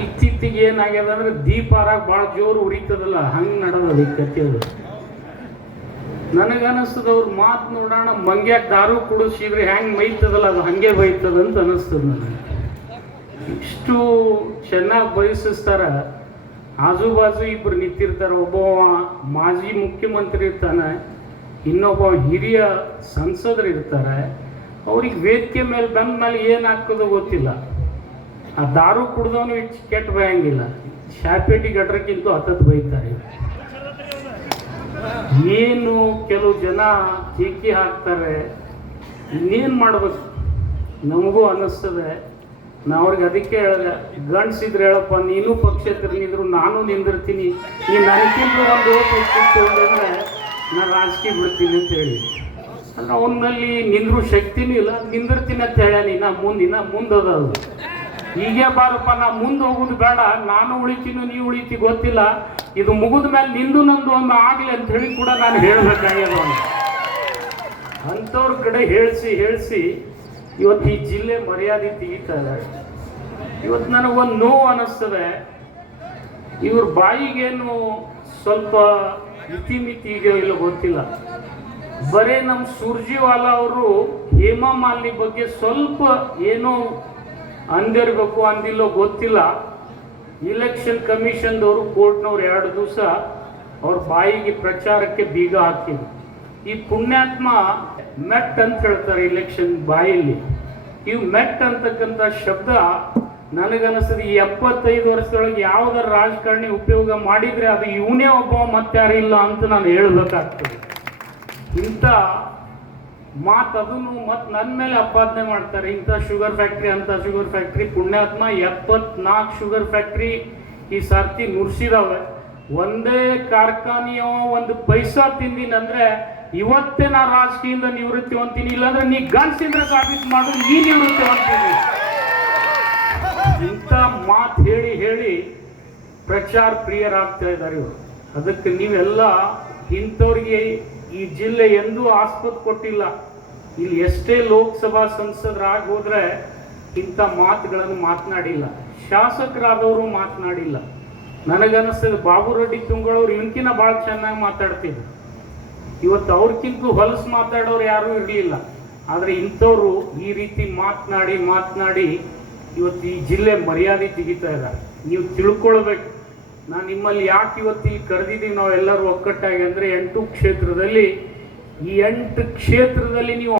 ಇತ್ತೀಚೆಗೆ ಏನಾಗ್ಯದ ಅಂದ್ರೆ ದೀಪಾರಾಗ ಭಾಳ ಜೋರು ಉರಿತದಲ್ಲ, ಹಂಗೆ ನಡೆದದ ಈ ಕಥೆದು. ನನಗನ್ನಿಸ್ತದ ಅವ್ರ ಮಾತು ನೋಡೋಣ, ಮಂಗ್ಯಾಕ ದಾರು ಕುಡಿಸಿದ್ರೆ ಹೆಂಗೆ ಮೈತದಲ್ಲ ಅದು ಹಂಗೆ ಬೈತದ ಅಂತ ಅನಿಸ್ತದ ನನಗೆ. ಇಷ್ಟು ಚೆನ್ನಾಗಿ ಬಯಸಿಸ್ತಾರ. ಆಜು ಬಾಜು ಇಬ್ಬರು ನಿಂತಿರ್ತಾರೆ. ಒಬ್ಬ ಮಾಜಿ ಮುಖ್ಯಮಂತ್ರಿ ಇರ್ತಾನೆ, ಇನ್ನೊಬ್ಬ ಹಿರಿಯ ಸಂಸದರು ಇರ್ತಾರೆ. ಅವ್ರಿಗೆ ವೇದಿಕೆ ಮೇಲೆ ಬಂದ ಮೇಲೆ ಏನು ಹಾಕೋದು ಗೊತ್ತಿಲ್ಲ. ಆ ದಾರು ಕುಡ್ದವನು ಕೆಟ್ಟ ಬಯಂಗಿಲ್ಲ, ಶಾಪೇಟಿ ಗಟ್ರಕ್ಕಿಂತ ಹತ್ತತ್ತು ಬೈತಾರೆ. ಏನು ಕೆಲವು ಜನ ಚೀಕಿ ಹಾಕ್ತಾರೆ. ಇನ್ನೇನು ಮಾಡ್ಬೇಕು ನಮಗೂ ಅನ್ನಿಸ್ತದೆ. ನಾ ಅವ್ರಿಗೆ ಅದಕ್ಕೆ ಹೇಳಿದೆ, ಗಂಡ್ಸಿದ್ರೆ ಹೇಳಪ್ಪ, ನೀನು ಪಕ್ಷೇತರ ನಿಂದ್ರು ನಾನು ನಿಂದಿರ್ತೀನಿ, ನೀನು ನನಗಿಂತ ಒಂದು ಪಕ್ಷ ಅಂದರೆ ನಾನು ರಾಜಕೀಯ ಬಿಡ್ತೀನಿ ಅಂತ ಹೇಳಿ. ಅಂದ್ರೆ ಅವನಲ್ಲಿ ನಿಂದ್ರು ಶಕ್ತಿನೂ ಇಲ್ಲ, ನಿಂದಿರ್ತೀನಿ ಅಂತ ಹೇಳಿ. ನಾ ಮುಂದದ ಅದು ಹೀಗೆ ಬಾರಪ್ಪ, ನಾ ಮುಂದೆ ಹೋಗೋದು ಬೇಡ, ನಾನು ಉಳಿತೀನೋ ನೀವು ಉಳಿತಿ ಗೊತ್ತಿಲ್ಲ, ಇದು ಮುಗಿದ ಮೇಲೆ ನಿಂದು ನಂದು ಒಂದು ಆಗಲಿ ಅಂತ ಹೇಳಿ ಕೂಡ ನಾನು ಹೇಳಬೇಕಾಗ್ಯದ. ಅಂಥವ್ರ ಕಡೆ ಹೇಳಿಸಿ ಇವತ್ತು ಈ ಜಿಲ್ಲೆ ಮರ್ಯಾದೆ ತೆಗಿತಾ ಇದೆ. ಇವತ್ತು ನನಗೊಂದು ನೋವು ಅನ್ನಿಸ್ತದೆ. ಇವ್ರ ಬಾಯಿಗೇನು ಸ್ವಲ್ಪ ಇತಿಮಿತಿ ಇದೆಯೋ ಇಲ್ಲ ಗೊತ್ತಿಲ್ಲ. ಬರೇ ನಮ್ಮ ಸುರ್ಜಿವಾಲ ಅವರು ಹೇಮಾ ಮಾಲಿನಿ ಬಗ್ಗೆ ಸ್ವಲ್ಪ ಏನೋ ಅಂದಿರಬೇಕು, ಅಂದಿಲ್ಲೋ ಗೊತ್ತಿಲ್ಲ. ಇಲೆಕ್ಷನ್ ಕಮಿಷನ್ದವರು ಕೋರ್ಟ್ನವ್ರು 2 ದಿವಸ ಅವ್ರ ಬಾಯಿಗೆ ಪ್ರಚಾರಕ್ಕೆ ಬೀಗ ಹಾಕಿದ್ರು. ಈ ಪುಣ್ಯಾತ್ಮ ಮೆಟ್ ಅಂತ ಹೇಳ್ತಾರೆ ಇಲೆಕ್ಷನ್ ಬಾಯಲ್ಲಿ. ಇವು ಮೆಟ್ ಅಂತಕ್ಕಂಥ ಶಬ್ದ ನನಗನ್ನಿಸ್ತದೆ ಈ 75 ವರ್ಷದೊಳಗೆ ಯಾವುದರ ರಾಜಕಾರಣಿ ಉಪಯೋಗ ಮಾಡಿದರೆ ಅದು ಇವನೇ ಒಬ್ಬ ಮತ್ತಾರು ಇಲ್ಲ ಅಂತ ನಾನು ಹೇಳಬೇಕಾಗ್ತದೆ. ಇಂಥ ಮಾತು ಅದನ್ನು ಮತ್ತು ನನ್ನ ಮೇಲೆ ಅಪಾದನೆ ಮಾಡ್ತಾರೆ. ಇಂಥ ಶುಗರ್ ಫ್ಯಾಕ್ಟ್ರಿ, ಅಂಥ ಶುಗರ್ ಫ್ಯಾಕ್ಟ್ರಿ. ಪುಣ್ಯಾತ್ಮ 74 ಶುಗರ್ ಫ್ಯಾಕ್ಟ್ರಿ ಈ ಸರ್ತಿ ನುರ್ಸಿದಾವೆ. ಒಂದೇ ಕಾರ್ಖಾನೆಯ ಒಂದು ಪೈಸಾ ತಿಂದಿನಂದ್ರೆ ಇವತ್ತೇ ನಾ ರಾಜಕೀಯದಿಂದ ನಿವೃತ್ತಿ ಹೊಂತೀನಿ, ಇಲ್ಲಾಂದ್ರೆ ನೀ ಗಂಡ್ಸಿಂದ್ರೆ ಸಾಬೀತು ಮಾಡು, ನೀ ನಿವೃತ್ತಿ ಹೊಂತೀನಿ. ಇಂಥ ಮಾತು ಹೇಳಿ ಪ್ರಚಾರ ಪ್ರಿಯರಾಗ್ತಾ ಇದ್ದಾರೆ ಇವರು. ಅದಕ್ಕೆ ನೀವೆಲ್ಲ ಇಂಥವ್ರಿಗೆ ಈ ಜಿಲ್ಲೆ ಎಂದೂ ಆಸ್ಪತ್ರೆ ಕೊಟ್ಟಿಲ್ಲ. ಇಲ್ಲಿ ಎಷ್ಟೇ ಲೋಕಸಭಾ ಸಂಸದರಾಗಿ ಹೋದ್ರೆ ಇಂಥ ಮಾತುಗಳನ್ನು ಮಾತನಾಡಿಲ್ಲ. ಶಾಸಕರಾದವರು ಮಾತನಾಡಿಲ್ಲ. ನನಗನ್ನಿಸ್ತದೆ ಬಾಬು ರೆಡ್ಡಿ ತುಂಗಳವ್ರು ಇವನ್ಕಿನ್ನ ಭಾಳ ಚೆನ್ನಾಗಿ ಮಾತಾಡ್ತಿದ್ರು. ಇವತ್ತು ಅವ್ರಕ್ಕಿಂತ ಹೊಲಸು ಮಾತಾಡೋರು ಯಾರೂ ಇರಲಿಲ್ಲ. ಆದರೆ ಇಂಥವ್ರು ಈ ರೀತಿ ಮಾತನಾಡಿ ಇವತ್ತು ಈ ಜಿಲ್ಲೆ ಮರ್ಯಾದೆ ತೆಗಿತಾ ಇದ್ದಾರೆ. ನೀವು ತಿಳ್ಕೊಳ್ಬೇಕು. ನಾನು ನಿಮ್ಮಲ್ಲಿ ಯಾಕೆ ಇವತ್ತು ಇಲ್ಲಿ ಕರೆದಿದ್ದೀವಿ ನಾವೆಲ್ಲರೂ ಒಕ್ಕಟ್ಟಾಗಿ ಅಂದರೆ 8 ಕ್ಷೇತ್ರದಲ್ಲಿ, ಈ 8 ಕ್ಷೇತ್ರದಲ್ಲಿ ನೀವು